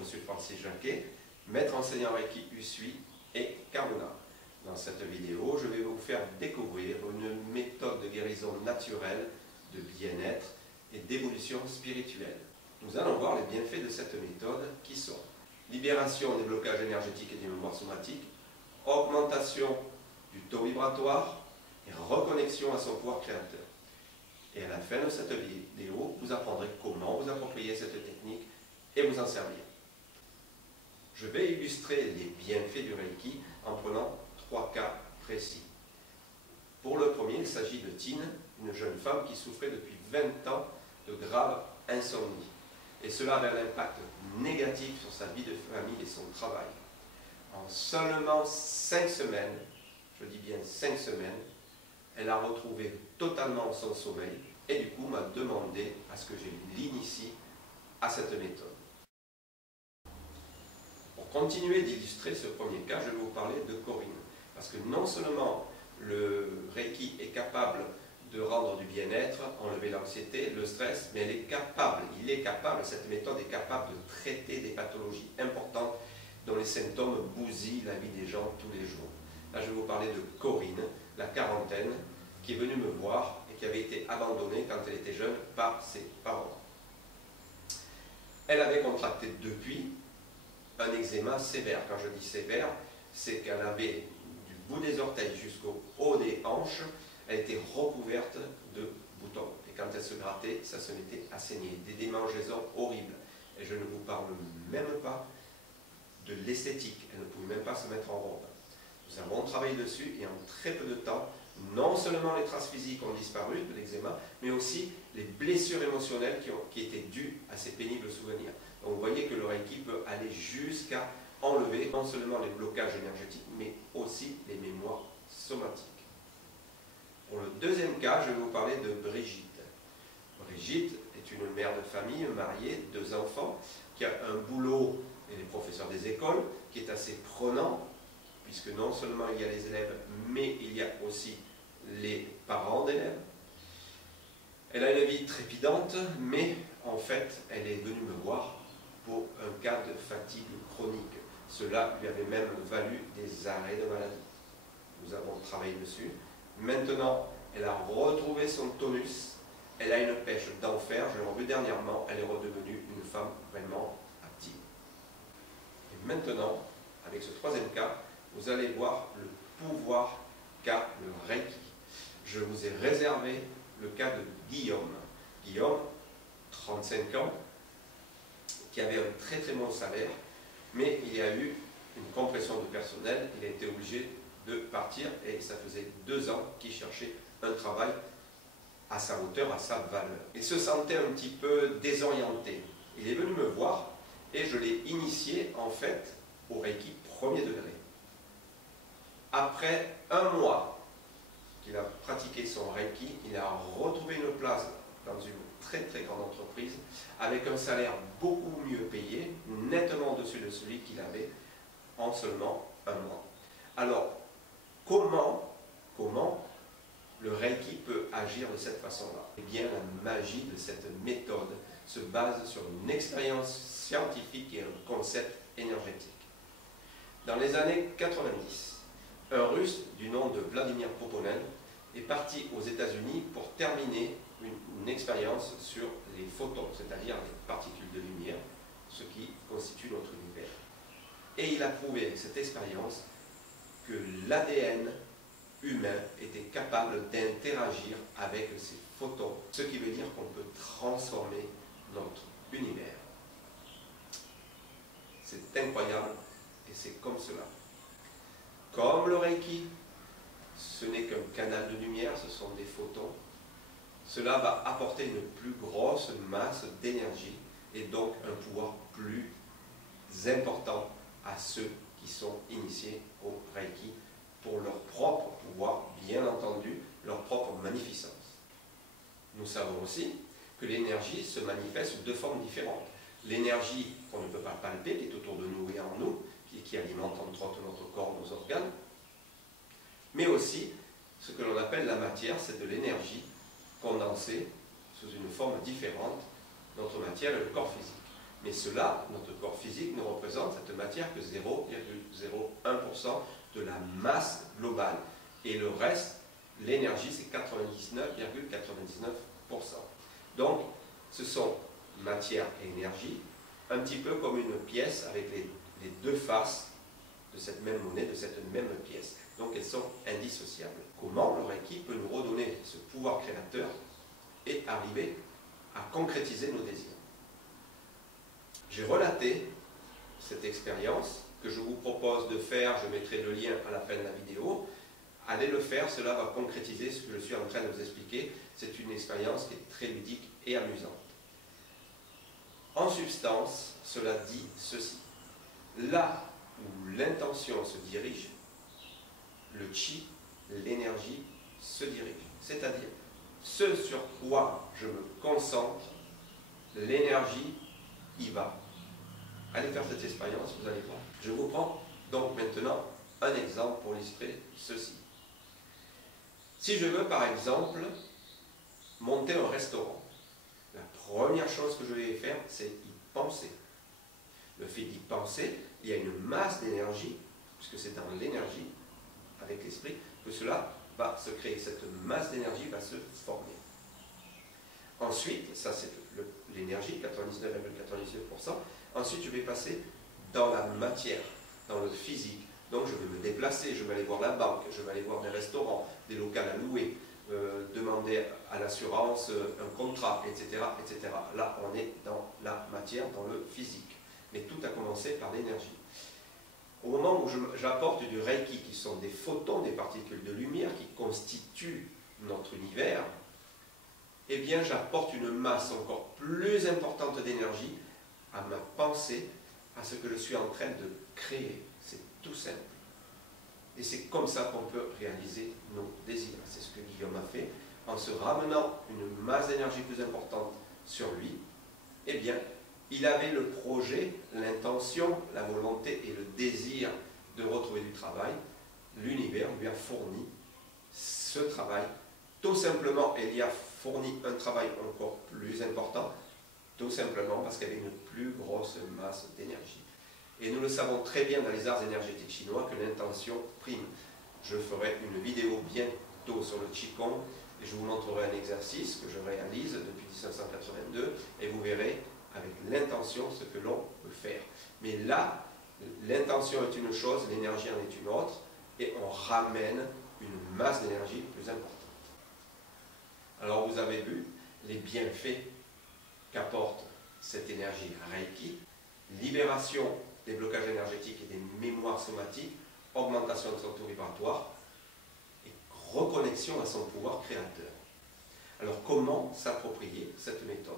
je suis Francis Jacquet, maître enseignant Reiki Usui et Karuna. Dans cette vidéo, je vais vous faire découvrir une méthode de guérison naturelle, de bien-être et d'évolution spirituelle. Nous allons voir les bienfaits de cette méthode qui sont libération des blocages énergétiques et des mémoires somatiques, augmentation du taux vibratoire et reconnexion à son pouvoir créateur. Et à la fin de cette vidéo, vous apprendrez comment vous approprier cette technique et vous en servir. Je vais illustrer les bienfaits du Reiki en prenant 3 cas précis. Pour le premier, il s'agit de Tine, une jeune femme qui souffrait depuis 20 ans de grave insomnie. Et cela avait un impact négatif sur sa vie de famille et son travail. En seulement 5 semaines, je dis bien 5 semaines, elle a retrouvé totalement son sommeil et du coup m'a demandé à ce que je l'initie à cette méthode. Pour continuer d'illustrer ce premier cas, je vais vous parler de Corinne. Parce que non seulement le Reiki est capable de rendre du bien-être, enlever l'anxiété, le stress, mais cette méthode est capable de traiter des pathologies importantes dont les symptômes bousillent la vie des gens tous les jours. Là, je vais vous parler de Corinne, la quarantaine, qui est venue me voir et qui avait été abandonnée quand elle était jeune par ses parents. Elle avait contracté depuis un eczéma sévère. Quand je dis sévère, c'est qu'elle avait du bout des orteils jusqu'au haut des hanches, elle était recouverte de boutons. Et quand elle se grattait, ça se mettait à saigner. Des démangeaisons horribles. Et je ne vous parle même pas de l'esthétique. Elle ne pouvait même pas se mettre en robe. Nous avons travaillé dessus et en très peu de temps, non seulement les traces physiques ont disparu de l'eczéma, mais aussi les blessures émotionnelles qui étaient dues à ces pénibles souvenirs. Donc vous voyez que le Reiki peut aller jusqu'à enlever non seulement les blocages énergétiques, mais aussi les mémoires somatiques. Pour le deuxième cas, je vais vous parler de Brigitte. Brigitte est une mère de famille, mariée, 2 enfants, qui a un boulot, elle est professeure des écoles, qui est assez prenant, puisque non seulement il y a les élèves, mais il y a aussi les parents d'élèves. Elle a une vie trépidante, mais en fait, elle est venue me voir pour un cas de fatigue chronique. Cela lui avait même valu des arrêts de maladie. Nous avons travaillé dessus. Maintenant, elle a retrouvé son tonus, elle a une pêche d'enfer, je l'ai revue dernièrement, elle est redevenue une femme vraiment active. Et maintenant, avec ce troisième cas, vous allez voir le pouvoir qu'a le Reiki. Je vous ai réservé le cas de Guillaume. Guillaume, 35 ans, qui avait un très très bon salaire, mais il y a eu une compression de personnel, il a été obligé de partir et ça faisait 2 ans qu'il cherchait un travail à sa hauteur, à sa valeur. Il se sentait un petit peu désorienté. Il est venu me voir et je l'ai initié en fait au Reiki premier degré. Après 1 mois qu'il a pratiqué son Reiki, il a retrouvé une place dans une très très grande entreprise avec un salaire beaucoup mieux payé, nettement au-dessus de celui qu'il avait en seulement 1 mois. Alors, comment le Reiki peut agir de cette façon-là? Eh bien, la magie de cette méthode se base sur une expérience scientifique et un concept énergétique. Dans les années 90, un Russe du nom de Vladimir Poponen est parti aux États-Unis pour terminer une expérience sur les photons, c'est-à-dire les particules de lumière, ce qui constitue notre univers. Et il a prouvé avec cette expérience que l'ADN humain était capable d'interagir avec ces photons, ce qui veut dire qu'on peut transformer notre univers. C'est incroyable et c'est comme cela. Comme le Reiki, ce n'est qu'un canal de lumière, ce sont des photons. Cela va apporter une plus grosse masse d'énergie et donc un pouvoir plus important à ceux qui sont initiés au Reiki pour leur propre pouvoir, bien entendu, leur propre magnificence. Nous savons aussi que l'énergie se manifeste sous 2 formes différentes. L'énergie qu'on ne peut pas palper, qui est autour de nous et en nous, qui alimente entre autres notre corps, nos organes, mais aussi ce que l'on appelle la matière, c'est de l'énergie condensée sous une forme différente, notre matière et le corps physique. Mais cela, notre corps physique, ne représente cette matière que 0,01% de la masse globale. Et le reste, l'énergie, c'est 99,99%. Donc, ce sont matière et énergie, un petit peu comme une pièce avec les deux faces de cette même monnaie, de cette même pièce. Donc, elles sont indissociables. Comment le Reiki peut nous redonner ce pouvoir créateur et arriver à concrétiser nos désirs? J'ai relaté cette expérience que je vous propose de faire, je mettrai le lien à la fin de la vidéo. Allez le faire, cela va concrétiser ce que je suis en train de vous expliquer. C'est une expérience qui est très ludique et amusante. En substance, cela dit ceci. Là où l'intention se dirige, le chi, l'énergie, se dirige. C'est-à-dire, ce sur quoi je me concentre, l'énergie y va. Allez faire cette expérience, vous allez voir. Je vous prends donc maintenant un exemple pour illustrer ceci. Si je veux par exemple monter un restaurant, la première chose que je vais faire, c'est y penser. Le fait d'y penser, il y a une masse d'énergie, puisque c'est dans l'énergie, avec l'esprit, que cela va se créer. Cette masse d'énergie va se former. Ensuite, ça c'est l'énergie, 99,99%. Ensuite, je vais passer dans la matière, dans le physique. Donc, je vais me déplacer, je vais aller voir la banque, je vais aller voir des restaurants, des locaux à louer, demander à l'assurance un contrat, etc., etc. Là, on est dans la matière, dans le physique. Mais tout a commencé par l'énergie. Au moment où j'apporte du Reiki, qui sont des photons, des particules de lumière, qui constituent notre univers, eh bien, j'apporte une masse encore plus importante d'énergie à ma pensée, à ce que je suis en train de créer. C'est tout simple. Et c'est comme ça qu'on peut réaliser nos désirs. C'est ce que Guillaume a fait. En se ramenant une masse d'énergie plus importante sur lui, eh bien, il avait le projet, l'intention, la volonté et le désir de retrouver du travail. L'univers lui a fourni ce travail. Tout simplement, il y a fourni un travail encore plus important, tout simplement parce qu'il y avait une plus grosse masse d'énergie. Et nous le savons très bien dans les arts énergétiques chinois que l'intention prime. Je ferai une vidéo bientôt sur le Qigong et je vous montrerai un exercice que je réalise depuis 1982 et vous verrez avec l'intention ce que l'on peut faire. Mais là, l'intention est une chose, l'énergie en est une autre et on ramène une masse d'énergie plus importante. Alors vous avez vu les bienfaits qu'apporte cette énergie Reiki, libération des blocages énergétiques et des mémoires somatiques, augmentation de son taux vibratoire et reconnexion à son pouvoir créateur. Alors comment s'approprier cette méthode?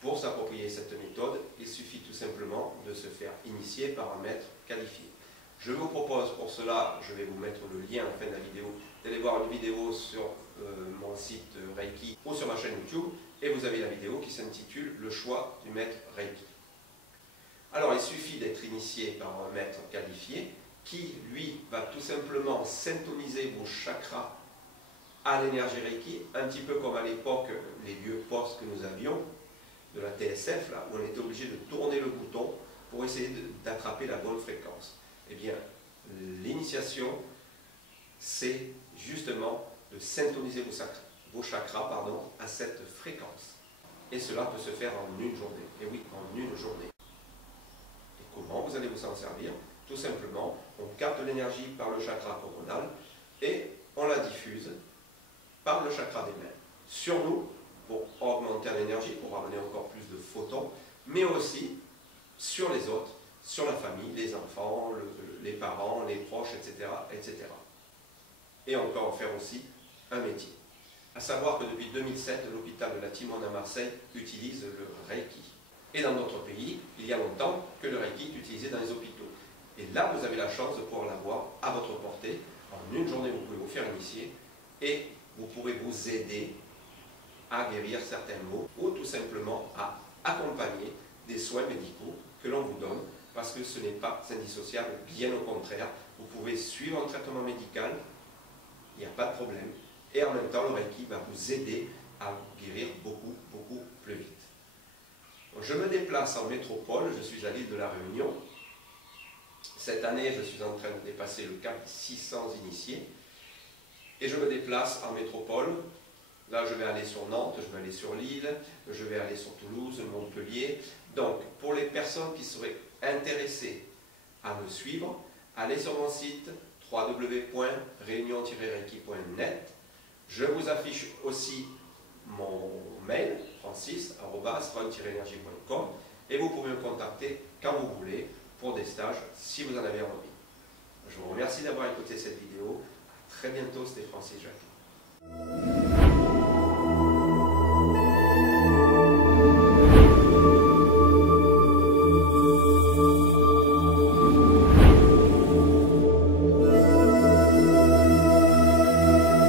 Pour s'approprier cette méthode, il suffit tout simplement de se faire initier par un maître qualifié. Je vous propose pour cela, je vais vous mettre le lien à la fin de la vidéo, d'aller voir une vidéo sur mon site Reiki ou sur ma chaîne YouTube, et vous avez la vidéo qui s'intitule « Le choix du maître Reiki ». Alors il suffit d'être initié par un maître qualifié qui, lui, va tout simplement syntoniser vos chakras à l'énergie Reiki, un petit peu comme à l'époque, les vieux postes que nous avions, de la TSF, là, où on était obligé de tourner le bouton pour essayer d'attraper la bonne fréquence. Eh bien, l'initiation, c'est justement de syntoniser vos chakras à cette fréquence. Et cela peut se faire en une journée. Et oui, en une journée. Et comment vous allez vous en servir? Tout simplement, on capte l'énergie par le chakra coronal et on la diffuse par le chakra des mains. Sur nous, pour augmenter l'énergie, pour ramener encore plus de photons, mais aussi sur les autres, sur la famille, les enfants, les parents, les proches, etc., etc. Et on peut en faire aussi un métier. À savoir que depuis 2007, l'hôpital de la Timone à Marseille utilise le Reiki. Et dans notre pays, il y a longtemps que le Reiki est utilisé dans les hôpitaux. Et là, vous avez la chance de pouvoir l'avoir à votre portée. En une journée, vous pouvez vous faire initier et vous pourrez vous aider à guérir certains maux ou tout simplement à accompagner des soins médicaux que l'on vous donne parce que ce n'est pas indissociable, bien au contraire. Vous pouvez suivre un traitement médical, il n'y a pas de problème, et en même temps le Reiki va vous aider à guérir beaucoup, beaucoup plus vite. Je me déplace en métropole, je suis à l'île de la Réunion. Cette année, je suis en train de dépasser le cap des 600 initiés. Et je me déplace en métropole. Là, je vais aller sur Nantes, je vais aller sur Lille, je vais aller sur Toulouse, Montpellier. Donc, pour les personnes qui seraient intéressées à me suivre, allez sur mon site www.reunion-reiki.net. Je vous affiche aussi mon mail, francis@fun-energie.com, et vous pouvez me contacter quand vous voulez pour des stages si vous en avez envie. Je vous remercie d'avoir écouté cette vidéo. À très bientôt, c'était Francis Jacquet.